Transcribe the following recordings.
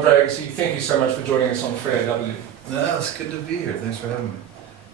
Andre Agassi, thank you so much for joining us on 3AW. No, it's good to be here. Thanks for having me.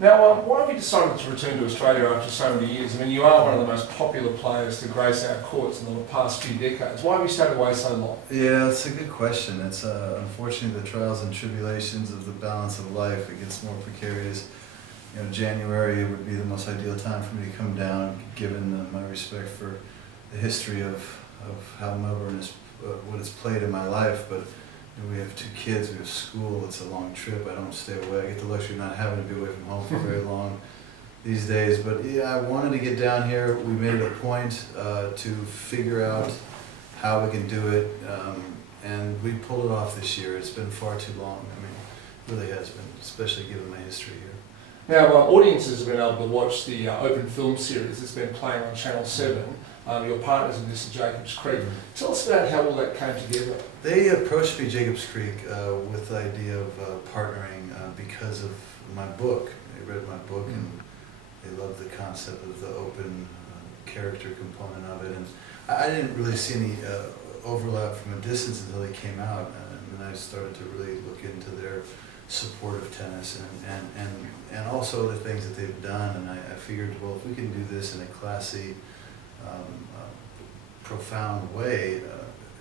Now, why have you decided to return to Australia after so many years? I mean, you are one of the most popular players to grace our courts in the past few decades. Why have you stayed away so long? Yeah, it's a good question. It's unfortunately the trials and tribulations of the balance of life. It gets more precarious. You know, January would be the most ideal time for me to come down, given my respect for the history of how Melbourne is, what it's played in my life. But you know, we have 2 kids, we have school, it's a long trip, I don't stay away. I get the luxury of not having to be away from home for very long these days. But yeah, I wanted to get down here. We made it a point to figure out how we can do it, and we pulled it off this year. It's been far too long. I mean, it really has been, especially given my history here. Now, audiences have been able to watch the open film series that's been playing on Channel 7. Your partners in this are Jacobs Creek. Tell us about how all that came together. They approached me, Jacobs Creek, with the idea of partnering because of my book. They read my book and they loved the concept of the open character component of it. And I didn't really see any overlap from a distance until they came out. And then I started to really look into their support of tennis and also the things that they've done. And I figured, well, if we can do this in a classy, profound way,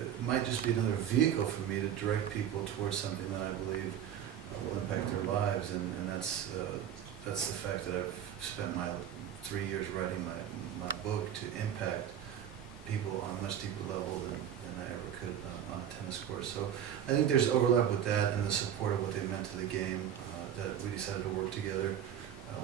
it might just be another vehicle for me to direct people towards something that I believe will impact their lives, and that's the fact that I've spent my 3 years writing my book to impact people on a much deeper level than I ever could on a tennis court. So I think there's overlap with that and the support of what they meant to the game, that we decided to work together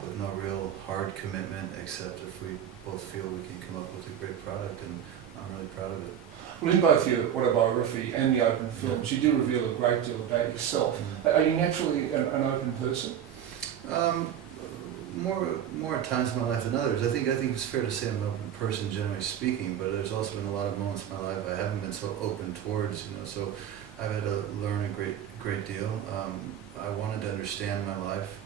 with no real hard commitment, except if we both feel we can come up with a great product, and I'm really proud of it. Well, in both your autobiography and the open films, you do reveal a great deal about yourself. Are you naturally an open person? More at times in my life than others. I think it's fair to say I'm an open person, generally speaking, but there's also been a lot of moments in my life I haven't been so open towards, so I've had to learn a great deal. I wanted to understand my life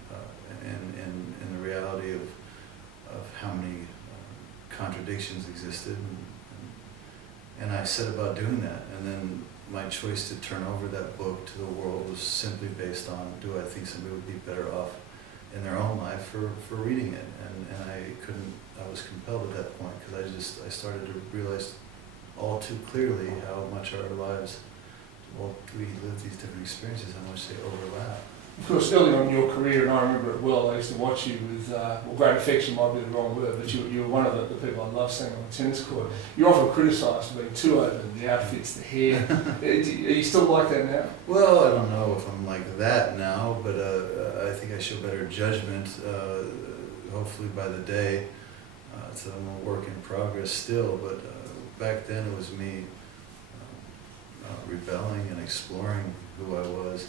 and the reality of how many contradictions existed, and I set about doing that. And then my choice to turn over that book to the world was simply based on, do I think somebody would be better off in their own life for reading it? And I was compelled at that point, because I started to realize all too clearly how much our lives, well, we live these different experiences, how much they overlap. Of course, early on in your career, and I remember it well, I used to watch you with, great affection might be the wrong word, but you were one of the people I love seeing on the tennis court. You're often criticised for being too open, the outfits, the hair. Are you still like that now? Well, I don't know if I'm like that now, but I think I show better judgment, hopefully by the day. It's a work in progress still, but back then it was me rebelling and exploring who I was,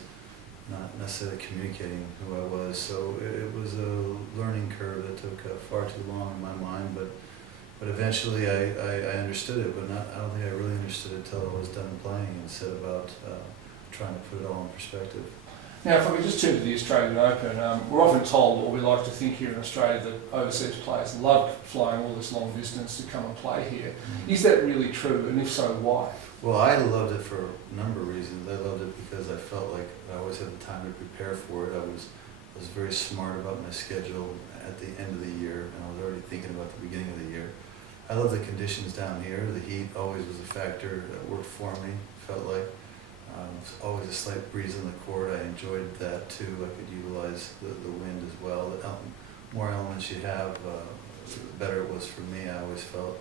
not necessarily communicating who I was. So it was a learning curve that took far too long in my mind, but eventually I understood it, but I don't think I really understood it until I was done playing and set about trying to put it all in perspective. Now, if I could just turn to the Australian Open, we're often told, or we like to think here in Australia, that overseas players love flying all this long distance to come and play here. Is that really true, and if so, why? Well, I loved it for a number of reasons. I loved it because I felt like I always had the time to prepare for it. I was very smart about my schedule at the end of the year, and I was already thinking about the beginning of the year. I love the conditions down here. The heat always was a factor that worked for me, felt like. Always a slight breeze on the court. I enjoyed that too. I could utilize the wind as well. The more elements you have, the better it was for me, I always felt.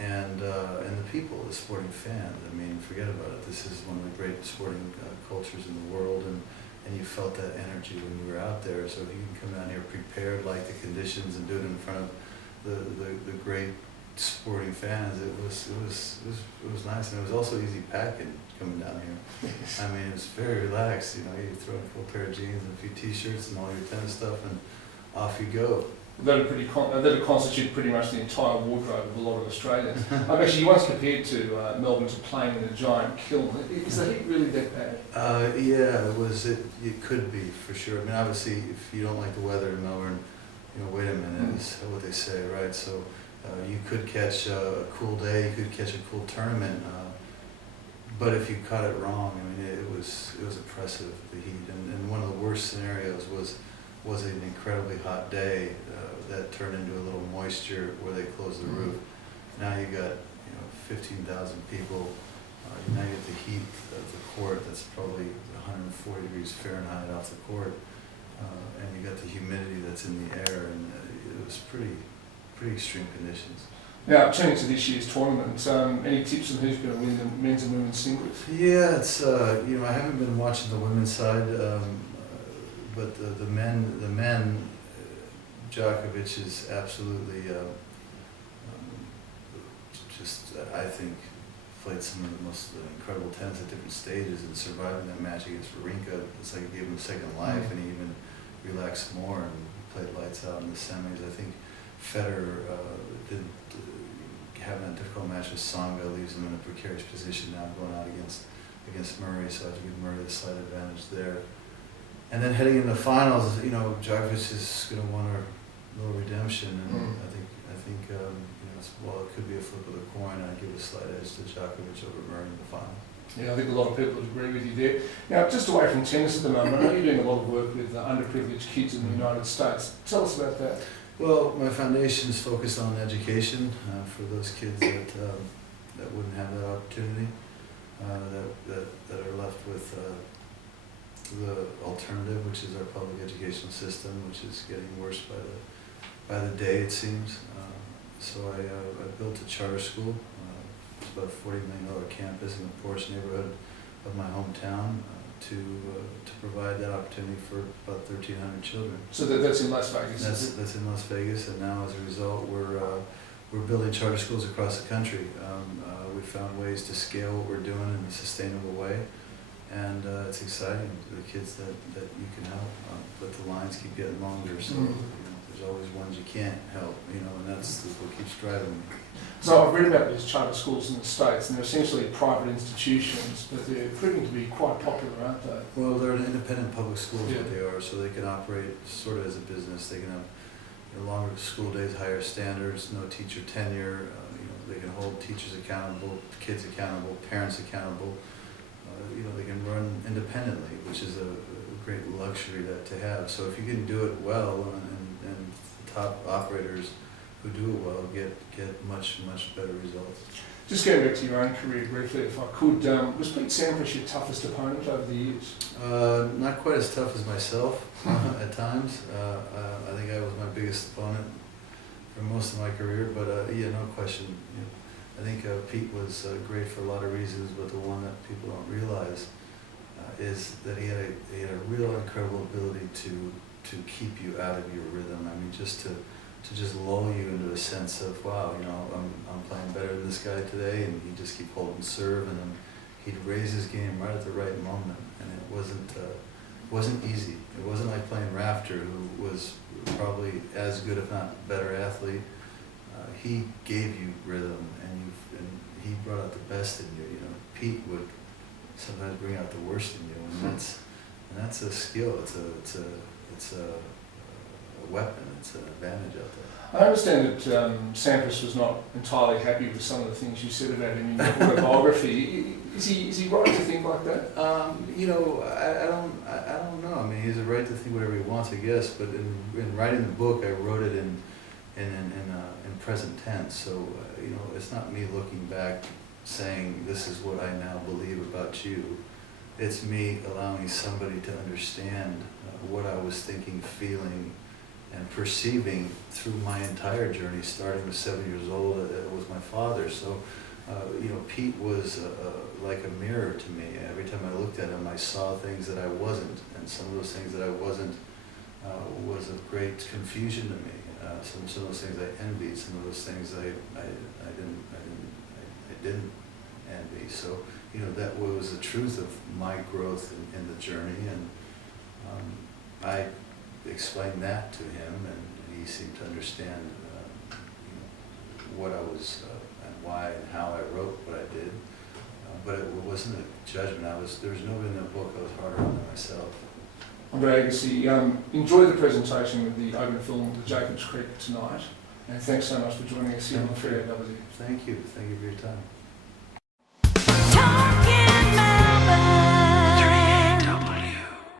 And the people, the sporting fans, I mean, forget about it. This is one of the great sporting cultures in the world, and you felt that energy when you were out there. So if you can come down here prepared, like the conditions, and do it in front of the great sporting fans, it was nice, and it was also easy packing coming down here. I mean, it's very relaxed. You throw in a full pair of jeans and a few T-shirts and all your tennis stuff, and off you go. That would constitute pretty much the entire wardrobe of a lot of Australians. Actually, you once compared to Melbourne to playing in a giant kiln. Is the heat really that bad? Yeah, it was. It could be, for sure. I mean, obviously, if you don't like the weather in Melbourne, wait a minute, is what they say, right? So you could catch a cool day, you could catch a cool tournament. but if you caught it wrong, I mean, it was oppressive, the heat. And one of the worst scenarios was an incredibly hot day that turned into a little moisture where they closed the roof. Now you got 15,000 people. Now you get the heat of the court that's probably 140 degrees Fahrenheit off the court, and you got the humidity that's in the air, and it was pretty extreme conditions. Now, turning to this year's tournament, any tips on who's going to win the men's and women's singles? Yeah, it's I haven't been watching the women's side, but the men, Djokovic is absolutely I think played some of the most incredible tennis at different stages, and surviving that match against Wawrinka, it's like it gave him a second life, and he even relaxed more and played lights out in the semis. I think Federer having a difficult match with Tsonga leaves him in a precarious position now going out against Murray, so I have to give Murray the slight advantage there. And then heading into the finals, Djokovic is going to want a little redemption, and I think it could be a flip of the coin. I'd give a slight edge to Djokovic over Murray in the final. Yeah, I think a lot of people would agree with you there. Now, just away from tennis at the moment, I know you're doing a lot of work with underprivileged kids in the United States. Tell us about that. Well, my foundation is focused on education for those kids that wouldn't have that opportunity, that are left with the alternative, which is our public educational system, which is getting worse by the day, it seems. So I built a charter school. It's about a $40 million campus in the poorest neighborhood of my hometown to provide that opportunity for about 1,300 children. So that's in Las Vegas? That's in Las Vegas, and now as a result we're building charter schools across the country. We found ways to scale what we're doing in a sustainable way, and it's exciting, the kids that you can help, but the lines keep getting longer, so there's always ones you can't help, and that's what keeps driving me. So I've read about these charter schools in the States, and they're essentially private institutions, but they're proving to be quite popular, aren't they? Well, they're independent public schools, what they are, so they can operate sort of as a business. They can have longer school days, higher standards, no teacher tenure. They can hold teachers accountable, kids accountable, parents accountable. They can run independently, which is a great luxury to have. So if you can do it well, and top operators who do it well get much better results. Just going back to your own career briefly, if I could, was Pete Sampras your toughest opponent over the years? Not quite as tough as myself at times. I think I was my biggest opponent for most of my career, but no question. I think Pete was great for a lot of reasons, but the one that people don't realize is that he had a real incredible ability to keep you out of your rhythm. I mean, just to just lull you into a sense of, wow, I'm playing better than this guy today, and he'd just keep holding serve, and then he'd raise his game right at the right moment, and it wasn't easy. It wasn't like playing Rafter, who was probably as good, if not better, athlete. He gave you rhythm, and he brought out the best in you. Pete would sometimes bring out the worst in you, and that's a skill. It's a weapon. It's an advantage out there. I understand that Sampras was not entirely happy with some of the things you said about him in your autobiography. Is he right to think like that? I don't know. I mean, he has a right to think whatever he wants, I guess. But in writing the book, I wrote it in present tense. So it's not me looking back saying this is what I now believe about you. It's me allowing somebody to understand what I was thinking, feeling, and perceiving through my entire journey, starting with 7 years old with my father. So, Pete was like a mirror to me. Every time I looked at him, I saw things that I wasn't, and some of those things that I wasn't was of great confusion to me. Some of those things I envied, some of those things I didn't envy. So, that was the truth of my growth in the journey, and I explained that to him, and he seemed to understand what I was and why and how I wrote what I did. But it wasn't a judgment. There was nobody in the book I was harder on than myself. Andre Agassi, enjoy the presentation with the open film, The Jacobs Creek, tonight, and thanks so much for joining us here on 3AW. Thank you for your time.